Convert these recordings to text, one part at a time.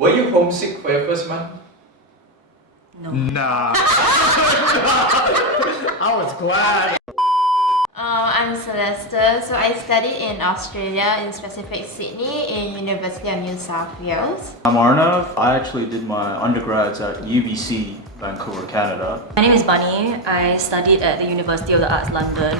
Were you homesick for your first month? No. Nah. I was glad. I'm Celeste, so I studied in Australia, in specific Sydney, in University of New South Wales. I'm Arnav. I actually did my undergrads at UBC, Vancouver, Canada. My name is Bunny. I studied at the University of the Arts London.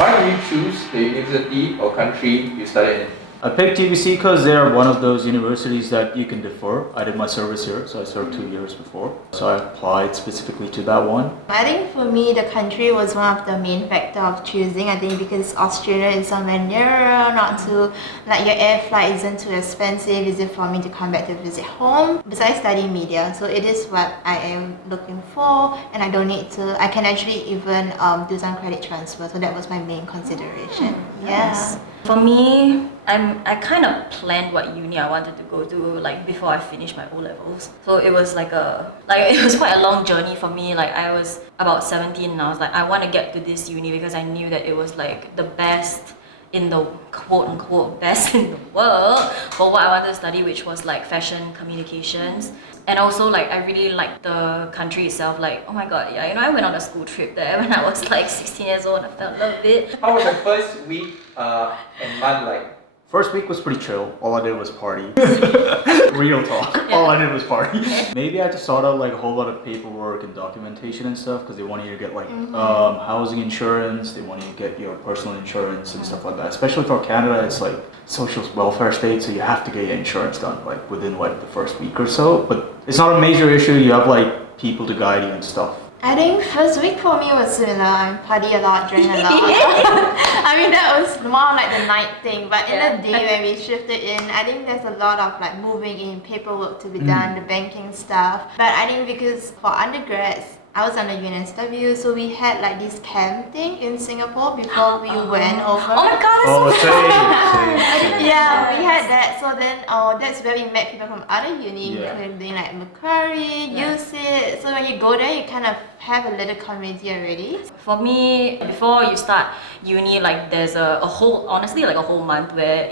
Why did you choose the university or country you studied in? I picked UBC because they're one of those universities that you can defer. I did my service here, so I served 2 years before. So I applied specifically to that one. I think for me, the country was one of the main factor of choosing. I think because Australia is somewhere nearer, not too, like your air flight isn't too expensive, easy for me to come back to visit home. Besides studying media, so it is what I am looking for, and I don't need to, I can actually even do some credit transfer, so that was my main consideration. Nice. For me, I kind of planned what uni I wanted to go to like before I finished my O-levels. So it was it was quite a long journey for me. Like I was about 17 and I was like, I want to get to this uni because I knew that it was like the best in the quote-unquote best in the world for what I wanted to study, which was like fashion communications. And also like I really liked the country itself. Like, oh my god, yeah, I went on a school trip there when I was like 16 years old and I fell in love with it. How was the first week and month like? First week was pretty chill. All I did was party. Real talk. Yeah. All I did was party. Maybe I had to sort out like a whole lot of paperwork and documentation and stuff because they want you to get like housing insurance. They want you to get your personal insurance and stuff like that. Especially for Canada, it's like social welfare state, so you have to get your insurance done like within the first week or so. But it's not a major issue. You have like people to guide you and stuff. I think first week for me was similar. I party a lot, drank a lot. I mean that was more like the night thing, but in the day when we shifted in, I think there's a lot of like moving in, paperwork to be done, the banking stuff. But I think because for undergrads, I was on the UNSW, so we had like this camp thing in Singapore before we went over. Oh my god, that's so same. Yeah, we had that. So then, that's where we met people from other uni, including like Macquarie, UC. So when you go there, you kind of have a little community already. For me, before you start uni, like there's a whole, honestly like a whole month where,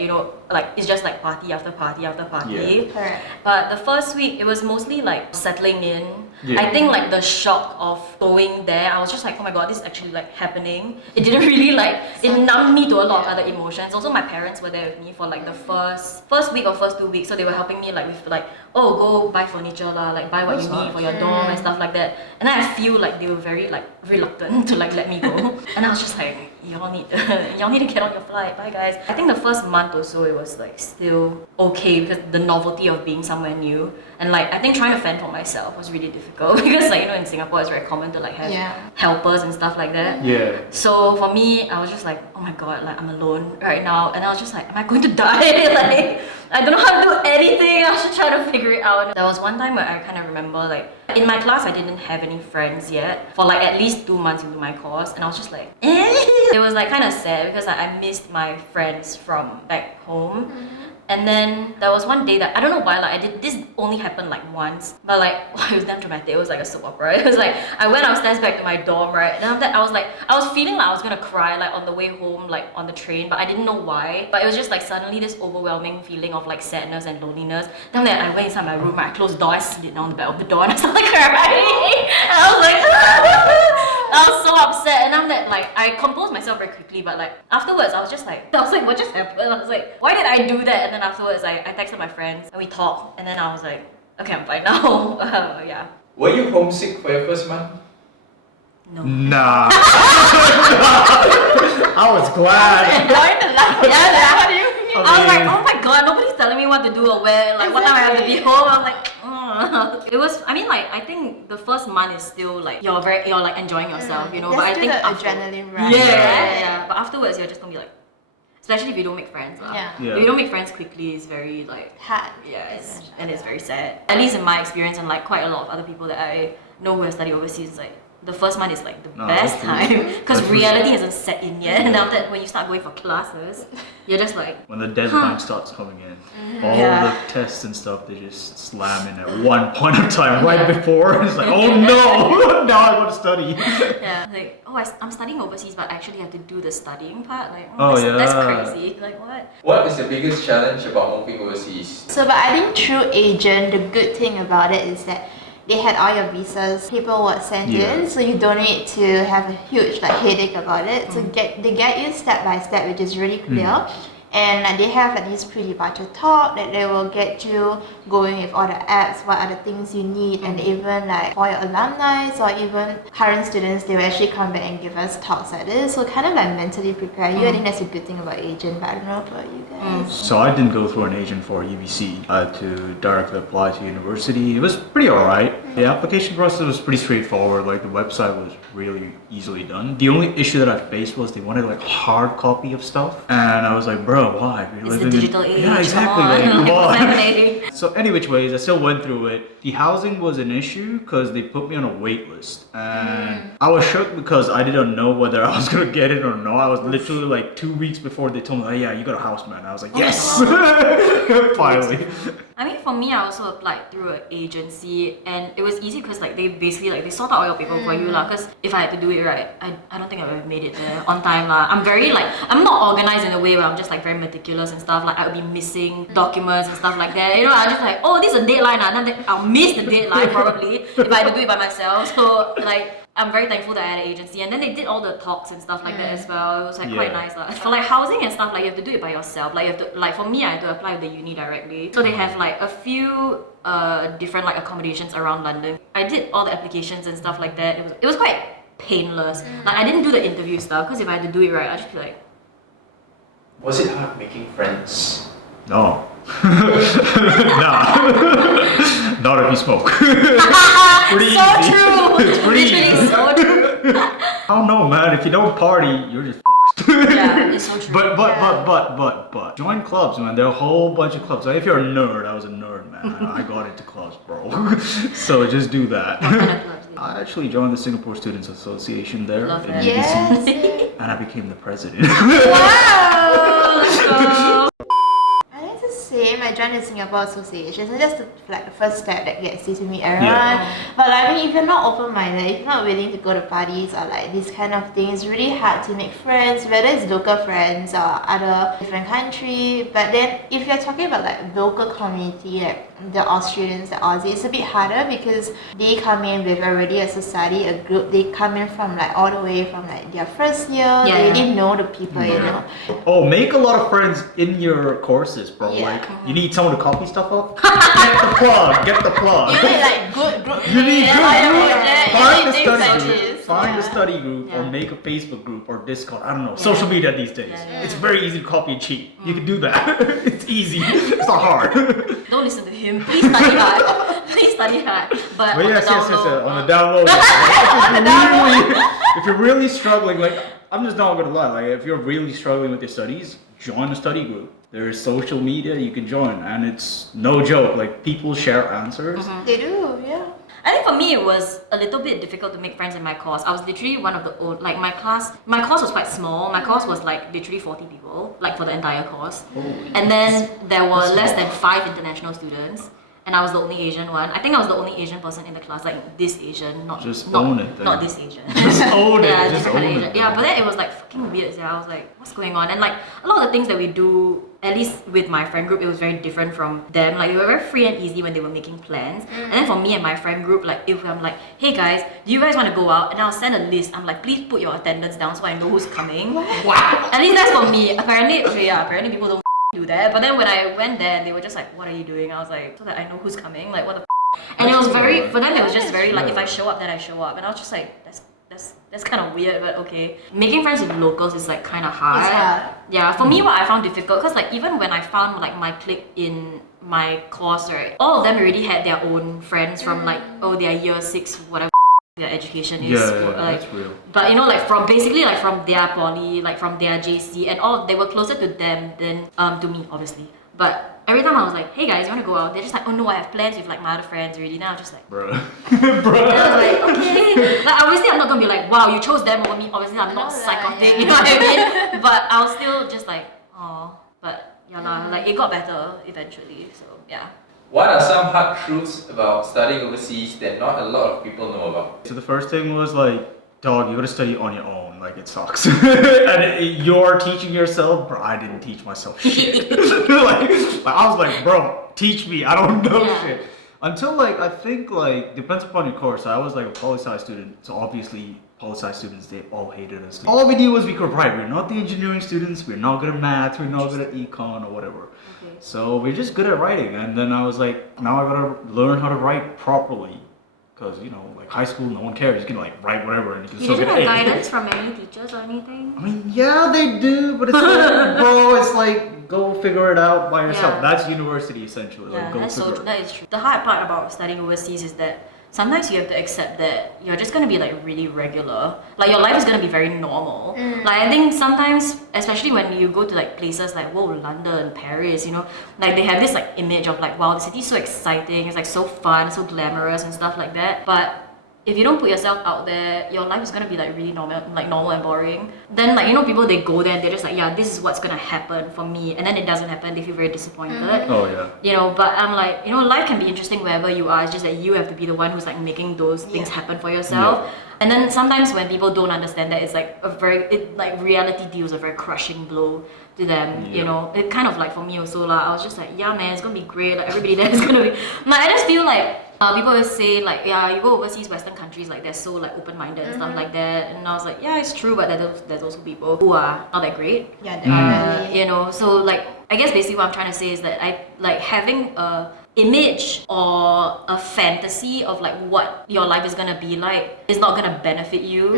like it's just like party after party after party. Yeah. Correct. But the first week, it was mostly like settling in. Yeah. I think like the shock of going there, I was just like, oh my god, this is actually like happening. It didn't really it numbed me to a lot of other emotions. Also, my parents were there with me for like the first week or first 2 weeks, so they were helping me like with like, oh, go buy furniture lah, like buy what you need for your dorm and stuff like that. And then I feel like they were very like reluctant to like let me go. And I was just like, y'all need to get on your flight, bye guys. I think the first month or so it was like still okay because the novelty of being somewhere new, and like I think trying to fend for myself was really difficult because like in Singapore it's very common to like have helpers and stuff like that. Yeah. So for me, I was just like, oh my god, like I'm alone right now, and I was just like, am I going to die? Like I don't know how to do anything. I was just trying to figure it out. There was one time where I kind of remember like in my class I didn't have any friends yet for like at least 2 months into my course, and I was just like, It was like kind of sad because like, I missed my friends from back home. And then there was one day that I don't know why, like this only happened like once, but like it was damn dramatic. It was like a soap opera. It was like I went upstairs back to my dorm, right? And after that I was feeling like I was gonna cry like on the way home, like on the train, but I didn't know why. But it was just like suddenly this overwhelming feeling of like sadness and loneliness. Then after that I went inside my room, I closed the door, I slid down the back of the door and I started crying. And I was like I was so upset, and after that, like, I composed myself very quickly, but like, afterwards, I was like, what just happened? I was like, why did I do that? And then afterwards, I texted my friends, and we talked, and then I was like, okay, I'm fine now. Yeah. Were you homesick for your first month? No. Nah. I was glad. Enjoying the life. What do you mean? I was like, oh my god, nobody's telling me what to do or where, like what time I have to be home. I was like, It was, I mean, like, I think the first month is still like, you're like enjoying yourself, but I think the adrenaline rush. Yeah. But afterwards, you're just gonna be like, especially if you don't make friends. If you don't make friends quickly, it's very like hard. Yeah, it's very sad. At least in my experience, and like quite a lot of other people that I know who have studied overseas, it's like the first month is like the No, best that's true. time because That's true. reality hasn't set in yet. And after that, when you start going for classes, you're just like, When the deadline starts coming in, all Yeah. the tests and stuff, they just slam in at one point of time right before. It's like, oh no, now I got to study. yeah, like, oh, I'm studying overseas, but I actually have to do the studying part. Like, Oh, that's yeah. crazy. Like, what? What is the biggest challenge about moving overseas? So, but I think through agent, the good thing about it is that they had all your visas, paperwork sent Yeah. in, so you don't need to have a huge like headache about it. So they get you step by step, which is really clear. And they have this pre-departure talk that they will get you going with all the apps, what are the things you need, and even like for your alumni or even current students, they will actually come back and give us talks like this. So kind of like mentally prepare you. I think that's a good thing about agent, but I don't know about you guys. So I didn't go through an agent for UBC. I had to directly apply to university. It was pretty alright. The application process was pretty straightforward. Like the website was really easily done. The only issue that I faced was they wanted like hard copy of stuff, and I was like, bro, why? We're It's the living in- digital age. Yeah, exactly. Come on. Like, come What's on. happening? So any which ways, I still went through it. The housing was an issue because they put me on a wait list, and I was shocked because I didn't know whether I was gonna get it or not. I was literally like 2 weeks before they told me, oh yeah, you got a house, man. I was like, yes, finally. I mean, for me, I also applied through an agency, and it was easy because like they basically like they sort out all your paper for you lah. Because if I had to do it right, I don't think I would have made it there on time lah. I'm very like I'm not organized in a way where I'm just like very meticulous and stuff. Like I would be missing documents and stuff like that. You know, I just like, oh, this is a deadline, and then I'll miss the deadline probably if I had to do it by myself. So like. I'm very thankful that I had an agency, and then they did all the talks and stuff like that as well. It was like quite Yeah. nice lah. For like housing and stuff, like you have to do it by yourself. Like you have to, like for me, I had to apply with the uni directly. So they have like a few different like accommodations around London. I did all the applications and stuff like that. It was quite painless. Like I didn't do the interview stuff because if I had to do it right, I'd just be like, Was it hard making friends? No. Nah. Not if you smoke. Pretty so easy. true. It's pretty Literally easy. so true. I don't know, man. If you don't party, you're just fucked. Yeah, it's so true. But join clubs, man. There are a whole bunch of clubs. Like, if you're a nerd, I was a nerd, man. I got into clubs, bro. So just do that. What kind of clubs do you I actually joined the Singapore Students Association there Love in that. UBC, Yes. and I became the president. Wow, let's go. I think it's the same. I joined the Singapore Association, so that's like the first step that gets you to meet everyone. Yeah. But like, I mean, if you're not open-minded, if you're not willing to go to parties or like these kind of things, it's really hard to make friends, whether it's local friends or other different country. But then if you're talking about like local community, like the Australians, the Aussies, it's a bit harder because they come in with already a society, a group. They come in from like all the way from like their first year. Yeah. They already know the people, you know. Oh, make a lot of friends in your courses, bro. Yeah. Like, you need someone to copy stuff up? Get the plug. Get the plug. You need like good group. You need mates, good or your group. project, you Find need a things study like group. this. Find a Yeah. study group or Yeah. make a Facebook group or Discord. I don't know. Social media these days. Yeah. It's very easy to copy and cheat. You can do that. It's easy. It's not hard. Don't listen to him. Please study hard. Please study hard. But But on yes, the yes, yes, download, on the download. If you're really struggling, like, I'm just not gonna lie, like, if you're really struggling with your studies, join a study group. There's social media you can join, and it's no joke. Like, people share answers. They do, yeah. I think for me it was a little bit difficult to make friends in my course. I was literally one of the old, like my course was quite small. My course was like literally 40 people, like for the entire course. And then there were less than 5 international students. And I was the only Asian one. I think I was the only Asian person in the class, like this Asian, not Just not, own it then. not this Asian. Just own it. Yeah, Just different own Asian. it. Yeah, but then it was like fucking weird. Yeah, I was like, what's going on? And like a lot of the things that we do, at least with my friend group, it was very different from them. Like they were very free and easy when they were making plans. And then for me and my friend group, like if I'm like, hey guys, do you guys want to go out? And I'll send a list. I'm like, please put your attendance down so I know who's coming. Wow. At least that's for me. Apparently, okay, yeah, apparently people don't do that. But then when I went there, they were just like, what are you doing? I was like, so that I know who's coming. Like what the and it was very, for them it was just very like, if I show up then I show up. And I was just like, that's kind of weird, but okay. Making friends with locals is like kind of hard. It's hard. Yeah, for me what I found difficult, because like even when I found like my clique in my course, right, all of them already had their own friends from like, oh, their year 6, whatever their education is. Yeah, or, like, that's real. but you know, like from basically like from their poly, like from their JC, and all they were closer to them than to me, obviously. But every time I was like, hey guys, you want to go out? They're just like, oh no, I have plans with like my other friends already. Now I'm just like, Bruh. and I was like, okay. Like obviously I'm not gonna be like, wow, you chose them over me. Obviously I'm not No, psychotic, yeah. you know what I mean? But I was still just like, oh, but yeah, nah, like it got better eventually. So yeah. What are some hard truths about studying overseas that not a lot of people know about? So the first thing was like, dog, you gotta study on your own. Like it sucks. And you're teaching yourself, bro. I didn't teach myself shit. like I was like, bro, teach me. I don't know shit. Until like I think like depends upon your course. I was like a poli-sci student, so obviously poli-sci students they all hated us. All we knew was we could write. We're not the engineering students. We're not good at math. We're not good at econ or whatever. Okay. So we're just good at writing. And then I was like, now I gotta learn how to write properly. Because, you know, like high school, no one cares. You can like write whatever and you can You still didn't get have an A. guidance from any teachers or anything? I mean, yeah, they do, but it's like, bro, it's like, go figure it out by yourself. Yeah. That's university, essentially. Yeah, like, go that's so figure true. it That is true. The hard part about studying overseas is that sometimes you have to accept that you're just gonna be like really regular. Like your life is gonna be very normal. Like I think sometimes, especially when you go to like places like London, Paris, you know, like they have this like image of like, wow, the city's so exciting, it's like so fun, so glamorous and stuff like that. But if you don't put yourself out there, your life is gonna be like really normal and boring. Then like, you know, people they go there and they're just like, yeah, this is what's gonna happen for me, and then it doesn't happen, they feel very disappointed. Oh, yeah. You know, but I'm like, you know, life can be interesting wherever you are. It's just that you have to be the one who's like making those things happen for yourself. And then sometimes when people don't understand that, it's like reality deals a very crushing blow to them. You know, it kind of like for me also I was just like, yeah man, it's gonna be great. Like everybody there is gonna be. Like I just feel like people always say like, yeah, you go overseas, Western countries, like they're so like open-minded and stuff like that. And I was like, yeah, it's true, but there's also people who are not that great. Yeah, definitely. You know, so like I guess basically what I'm trying to say is that I like having a image or a fantasy of like what your life is gonna be like is not gonna benefit you.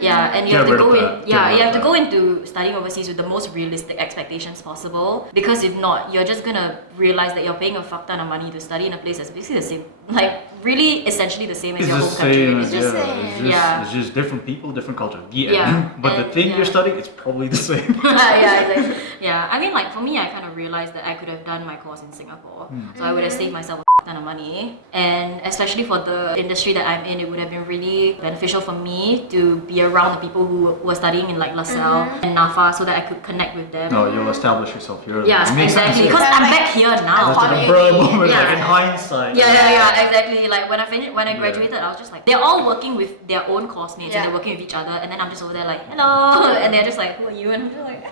Yeah, and you have to go in. Yeah, you have to go into studying overseas with the most realistic expectations possible. Because if not, you're just gonna realize that you're paying a fuck ton of money to study in a place that's basically the same, like really essentially the same as It's your the home country. same, It's just it's just different people, different culture. The Yeah, end. But the and- thing yeah. you're studying, it's probably the same. yeah, exactly. Yeah, I mean, like for me, I kind of realized that I could have done my course in Singapore, so I would have saved myself a ton of money, and especially for the industry that I'm in, it would have been really beneficial for me to be around the people who were studying in like LaSalle and NAFA, so that I could connect with them. No, you'll establish yourself here. Yeah, It makes exactly. sense. Because I'm back here now. That's like a bro moment, Yeah. like in hindsight. Yeah, exactly. Like when I graduated, I was just like, they're all working with their own course mates and they're working with each other, and then I'm just over there like, hello, and they're just like, who are you? And I'm just like,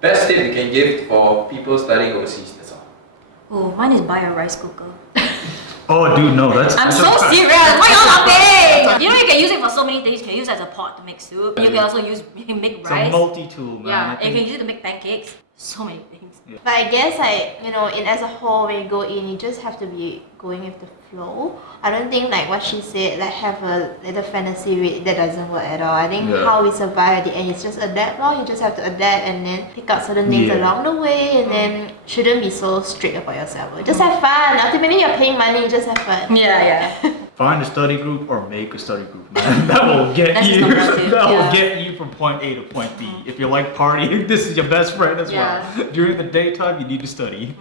Best tip you can give for people studying overseas, that's all. oh, mine is buy a rice cooker. Oh, dude, no, that's. I'm that's so a- serious. Why y'all laughing? You know you can use it for so many things. You can use it as a pot to make soup. You can also you can make It's rice. a multi-tool, man. Yeah, I and you think- can use it to make pancakes. So many things. But I guess like, you know, in as a whole when you go in, you just have to be going with the flow. I don't think like what she said, like have a little fantasy with it, that doesn't work at all. I think how we survive at the end is just adapt lor. You just have to adapt and then pick up certain things along the way, and then shouldn't be so strict about yourself. Just have fun. Ultimately you're paying money, just have fun. Yeah. Find a study group or make a study group, man. That will get That's you. just number two, That will yeah. get you from point A to point B. If you like partying, this is your best friend as well. During the daytime, you need to study.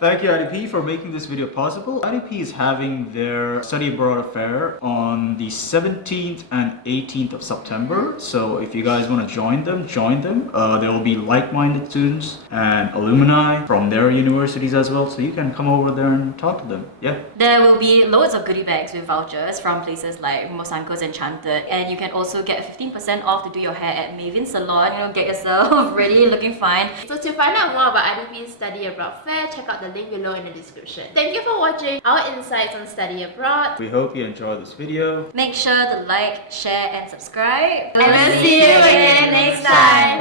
Thank you, IDP, for making this video possible. IDP is having their study abroad affair on the 17th and 18th of September. So if you guys want to join them, join them. There will be like-minded students and alumni from their universities as well. So you can come over there and talk to them. Yeah. There will be loads of goodie bags with vouchers from places like Mosanko's Enchanted, and you can also get 15% off to do your hair at Maven Salon. You know, get yourself ready, looking fine. So to find out more about IDP's Study Abroad Fair, check out the link below in the description. Thank you for watching our insights on study abroad. We hope you enjoyed this video. Make sure to like, share, and subscribe. And we'll see you again next time.